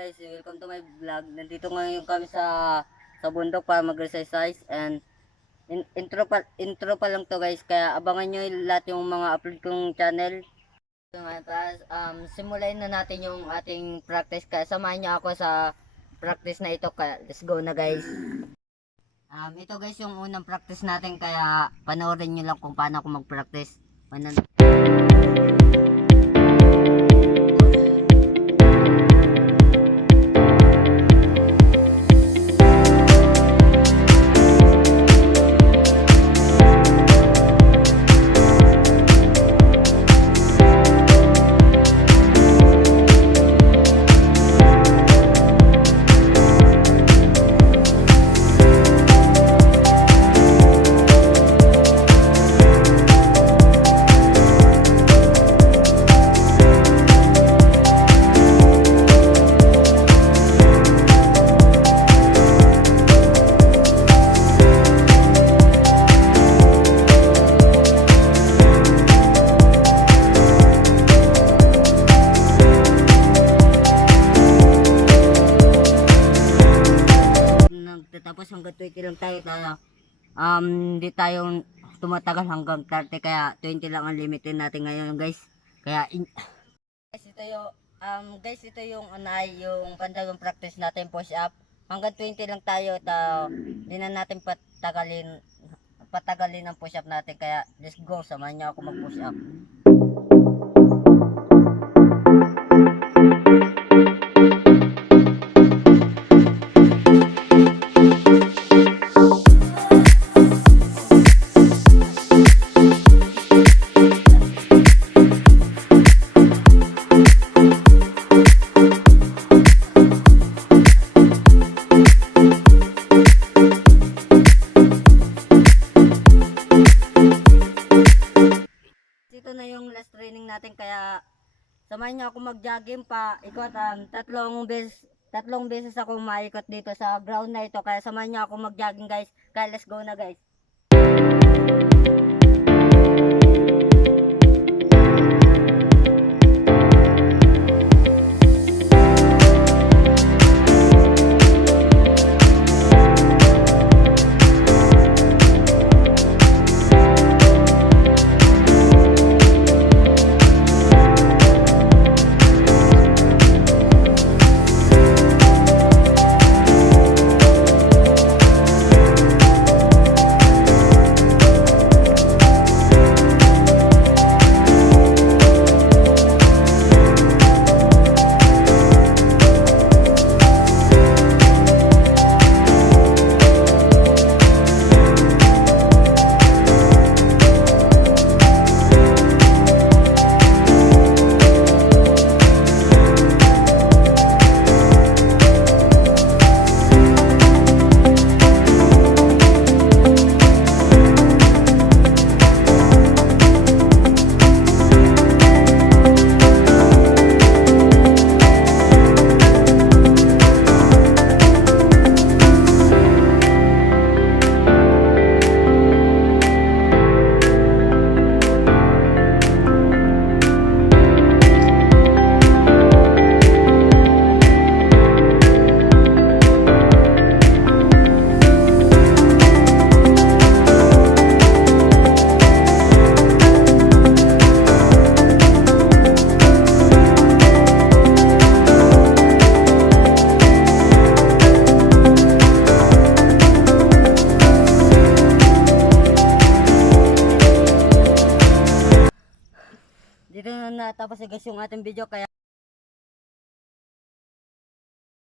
guys, welcome to my vlog. Nandito ngayon kami sa bundok para mag-exercise and intro pa lang to guys, kaya abangan nyo lahat yung mga upload kong channel. So, tapos, simulan na natin yung ating practice, kaya samahan nyo ako sa practice na ito, kaya let's go na guys. Ito guys yung unang practice natin, kaya panoorin nyo lang kung paano ako mag-practice. Tapos hanggang 20 lang tayo, hindi tayo tumatagal hanggang 30, kaya 20 lang ang limitin natin ngayon guys. Kaya guys, ito yung yung pandagong practice natin, push up. Hanggang 20 lang tayo, hindi na natin patagalin ang push up natin, kaya let's go, samahan niyo ako mag push up. Ito na yung last training natin, kaya samahan niyo ako mag-jogging pa ikot. Tatlong beses ako maikot dito sa ground na ito, kaya samahan niyo ako mag-jogging guys. Kaya let's go na guys. Dito na natapos guys yung ating video, kaya